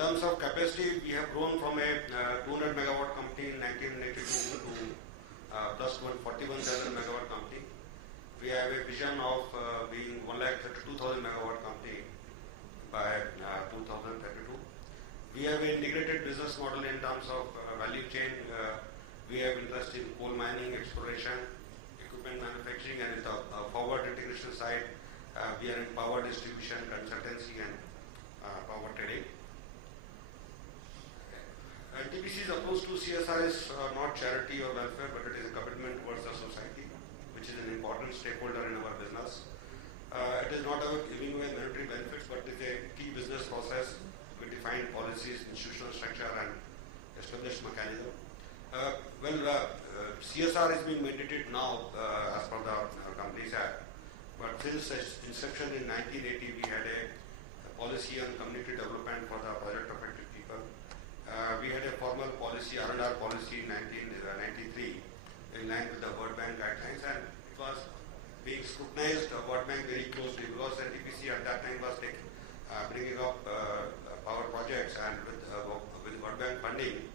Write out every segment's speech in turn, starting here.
terms of capacity, we have grown from a 200 megawatt company in 1982 to plus 141,000 megawatt company. We have a vision of being 132,000 megawatt company by 2032. We have an integrated business model in terms of value chain. We have interest in coal mining, exploration, equipment manufacturing, and in the forward integration side, we are in power distribution, consultancy, and power trading. NTPC's approach to CSR is not charity or welfare, but it is a commitment towards the society, which is an important stakeholder in our business. It is not about giving away monetary benefits, but it is a key business process with defined policies, institutional structure, and established mechanism. CSR is being mandated now as per the Companies Act, but since its inception in 1980, we had a policy on community development for the project affected people. We had a formal policy, R&R policy in 1993, in line with the World Bank guidelines, and it was being scrutinized World Bank very closely because NTPC at that time was bringing up power projects and with World Bank funding,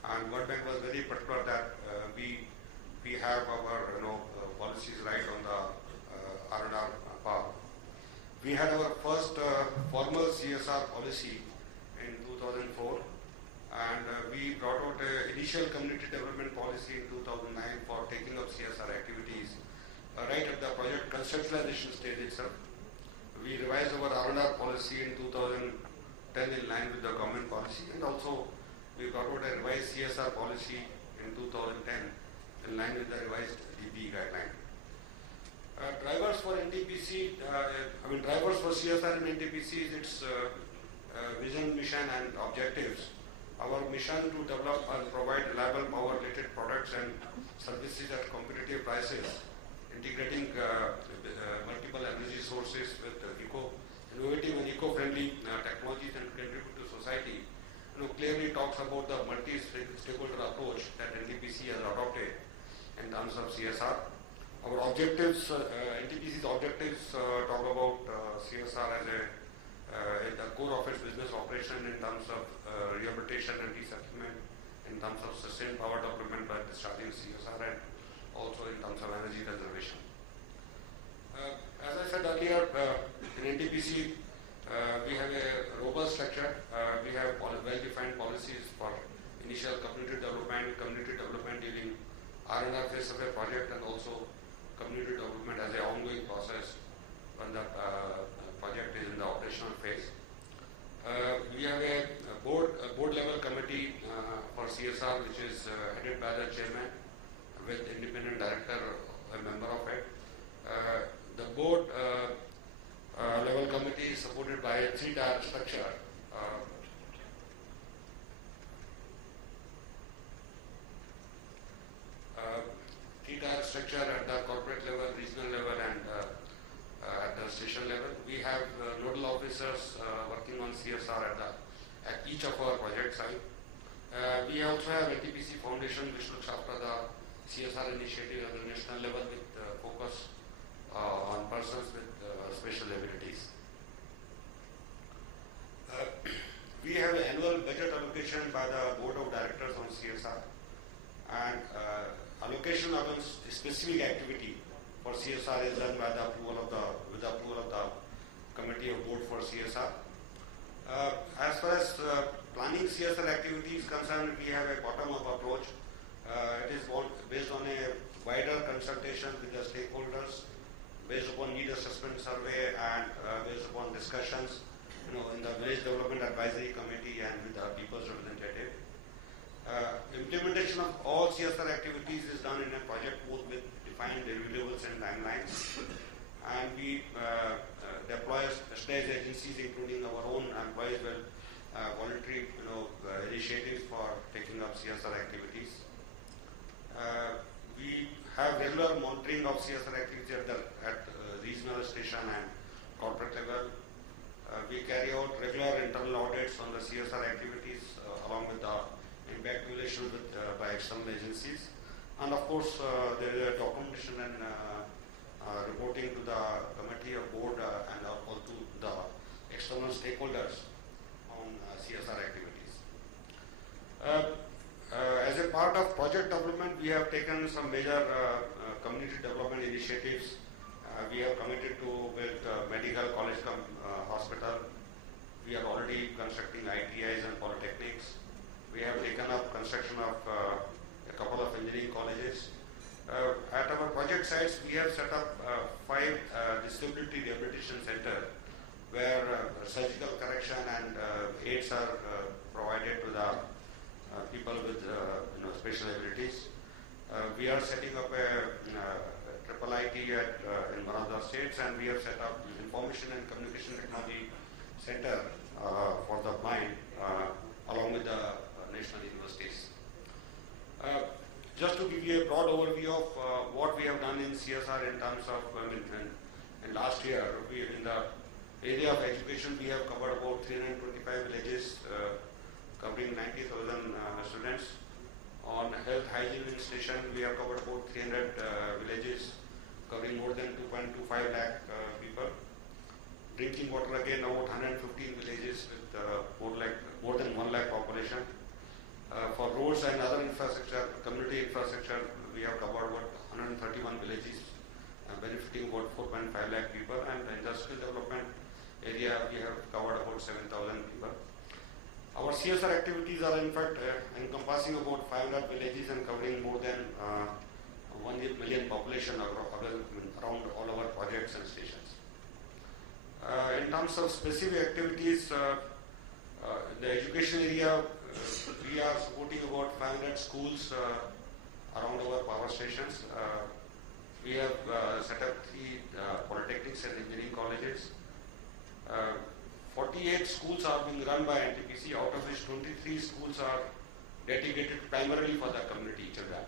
and World Bank was very particular that we have our policies right on the R&R path. We had our first formal CSR policy in 2004, and we brought out an initial community development policy in 2009 for taking up CSR activities right at the project conceptualization stage itself. We revised our R&R policy in 2010 in line with the government policy, and also we brought out a revised CSR policy in 2010 in line with the revised DPE guideline. Drivers for NTPC, drivers for CSR in NTPC is its vision, mission, and objectives. Our mission to develop and provide reliable power-related products and services at competitive prices, integrating multiple energy sources with innovative and eco-friendly technologies and contribute to society, clearly talks about the multi-stakeholder approach that NTPC has adopted in terms of CSR. Our objectives, NTPC's objectives talk about CSR as the core of its business operation in terms of rehabilitation and resettlement, in terms of sustained power development by discharging CSR, and also in terms of energy conservation. As I said earlier, in NTPC, we have a robust structure. We have well-defined policies for initial community development during R&R phase of a project, and also community development as an ongoing process when the project is in the operational phase. We have a board level committee for CSR, which is headed by the chairman with independent director, a member of it. The board level committee is supported by a three-tier structure. Three-tier structure at the corporate level, regional level, and at the station level. We have nodal officers working on CSR at each of our project sites. We also have NTPC Foundation, which looks after the CSR initiative at the national level with focus on persons with special abilities. We have an annual budget allocation by the Board of Directors on CSR, and allocation of a specific activity for CSR is done by the approval of the Committee of Board for CSR. As far as planning CSR activities concerned, we have a bottom-up approach. It is based on a wider consultation with the stakeholders, based upon need assessment survey, and based upon discussions in the Village Development Advisory Committee and with the People's Representative. Implementation of all CSR activities is done in a project both with defined deliverables and timelines, and we deploy specialized agencies, including our own employees, with voluntary initiatives for taking up CSR activities. We have regular monitoring of CSR activities at regional, station, and corporate level. We carry out regular internal audits on the CSR activities along with the impact evaluation by external agencies. And of course, there is a documentation and reporting to the Committee of Board and also to the external stakeholders on on CSR activities. As a part of project development, we have taken some major community development initiatives. We have committed to build medical college hospital. We are already constructing ITIs and polytechnics. We have taken up construction of a couple of engineering colleges. At our project sites, we have set up 5 disability rehabilitation centers where surgical correction and aids are provided to the people with special abilities. We are setting up a triple IT in one of the states, and we have set up information and communication technology center for the blind along with the national universities. Just to give you a broad overview of what we have done in CSR in terms of, in last year, in the area of education, we have covered about 325 villages, covering 90,000 students. On health hygiene station, we have covered about 300 villages, covering more than 2.25 lakh people. Drinking water, again, about 115 villages with more than 1 lakh population. For roads and other infrastructure, community infrastructure, we have covered about 131 villages, benefiting about 4.5 lakh people. And the industrial development area, we have covered about 7,000 people. Our CSR activities are in fact encompassing about 500 villages and covering more than 1 million population around all our projects and stations. In terms of specific activities, in the education area, we are supporting about 500 schools around our power stations. We have set up 3 polytechnics and engineering colleges. 48 schools are being run by NTPC, out of which 23 schools are dedicated primarily for the community children.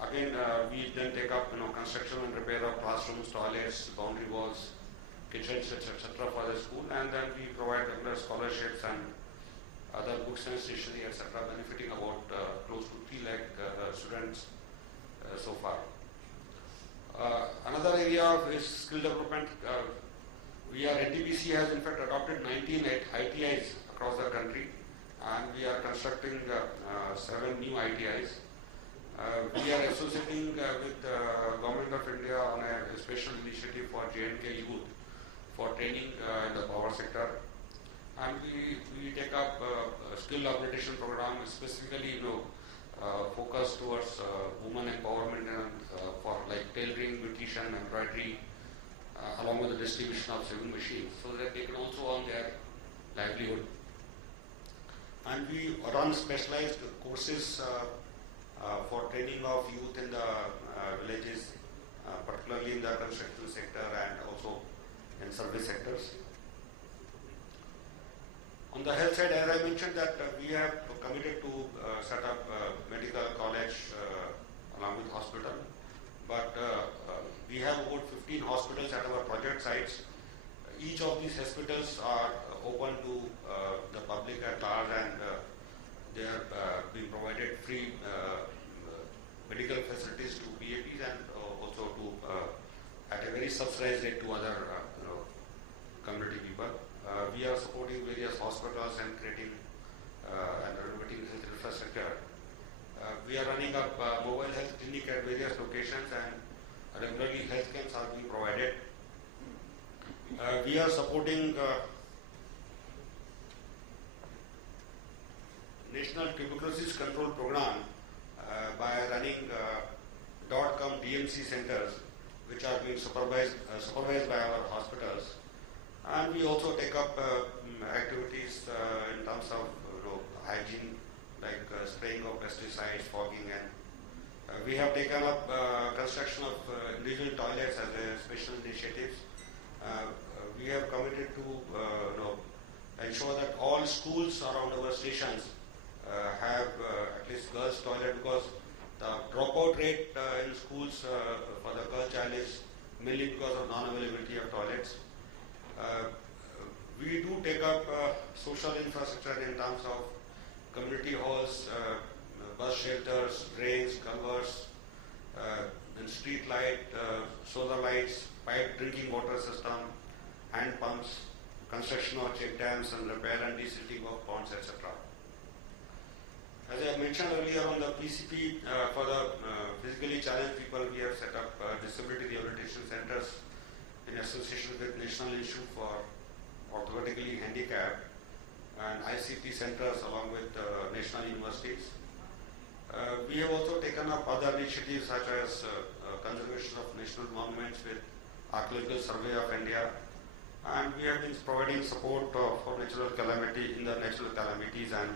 Again, we then take up construction and repair of classrooms, toilets, boundary walls, kitchens, etc. for the school, and then we provide regular scholarships and other books and stationery, etc., benefiting about close to 3 lakh students so far. Another area is skill development. NTPC has in fact adopted 19 ITIs across the country, and we are constructing 7 new ITIs. We are associating with the Government of India on a special initiative for J&K youth for training in the power sector. And we take up a skill upgradation program, specifically focused towards women empowerment and for like tailoring, beautician, embroidery, along with the distribution of sewing machines, so that they can also earn their livelihood. And we run specialized courses for training of youth in the villages, particularly in the construction sector and also in service sectors. On the health side, as I mentioned, that we have committed to set up a medical college along with hospital, but we have about 15 hospitals at our project sites. Each of these hospitals are open to the public at large, and they are being provided free medical facilities to PAPs and also to at a very subsidized rate to other community people. We are supporting various hospitals and creating and renovating health infrastructure. We are running up mobile health clinic at various locations, and regularly health camps are being provided. We are supporting National Tuberculosis Control Program by running .com DMC centers, which are being supervised by our hospitals. And we also take up activities in terms of hygiene, like spraying of pesticides, fogging, and we have taken up construction of individual toilets as a special initiative. We have committed to ensure that all schools around our stations have at least girls' toilet, because the dropout rate in schools for the girl child is mainly because of non-availability of toilets. We do take up social infrastructure in terms of community halls, bus shelters, drains, culverts, and street light, solar lights, pipe drinking water system, hand pumps, construction of check dams and repair and desilting of ponds, etc. As I mentioned earlier on the PCP, for the physically challenged people, we have set up disability rehabilitation centers in association with National Institute for Orthopedically Handicapped and ICT centers along with national universities. We have also taken up other initiatives such as conservation of national monuments with Archaeological Survey of India, and we have been providing support for natural calamity in the natural calamities and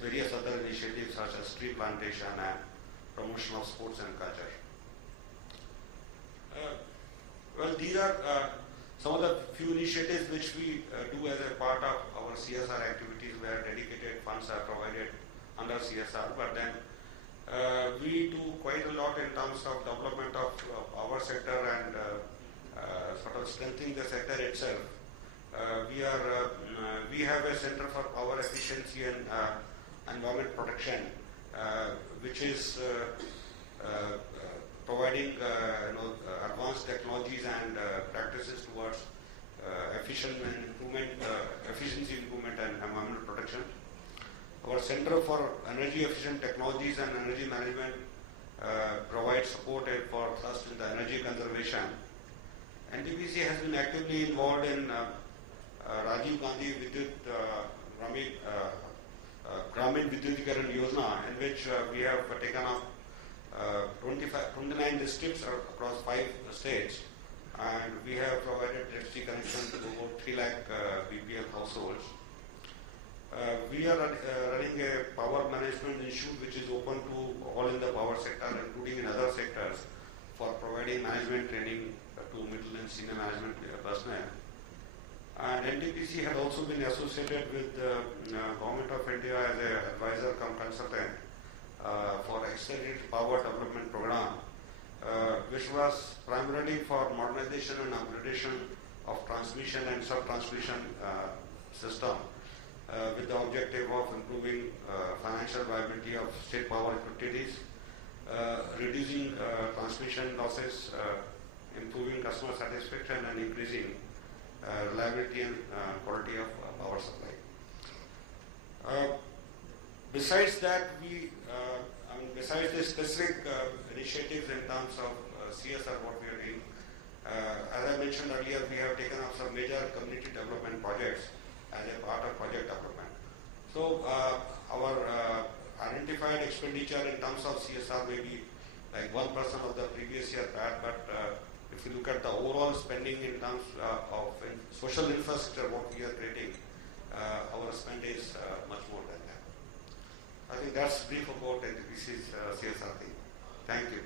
various other initiatives such as tree plantation and promotion of sports and culture. Well, these are some of the few initiatives which we do as a part of our CSR activities where dedicated funds are provided under CSR, but then we do quite a lot in terms of development of our sector and sort of strengthening the sector itself. We have a Center for Power Efficiency and Environment Protection, which is providing advanced technologies and practices towards efficiency improvement and environmental protection. Our Center for Energy Efficient Technologies and Energy Management provides support for thrust in the energy conservation. NTPC has been actively involved in Rajiv Gandhi Gramin Vidyutikaran Yojana, in which we have taken up 29 districts across 5 states, and we have provided electricity connection to about 3 lakh BPL households. We are running a power management institute which is open to all in the power sector, including in other sectors, for providing management training to middle and senior management personnel. And NTPC had also been associated with the Government of India as an advisor cum consultant for Accelerated Power Development Program, which was primarily for modernization and upgradation of transmission and sub-transmission system, with the objective of improving financial viability of state power utilities, reducing transmission losses, improving customer satisfaction, and increasing reliability and quality of power supply. Besides that, besides the specific initiatives in terms of CSR, what we are doing, as I mentioned earlier, we have taken up some major community development projects as a part of project development. So our identified expenditure in terms of CSR may be like 1% of the previous year PAT, but if you look at the overall spending in terms of social infrastructure, what we are creating, our spend is much more than that. I think that's brief about NTPC's CSR thing. Thank you.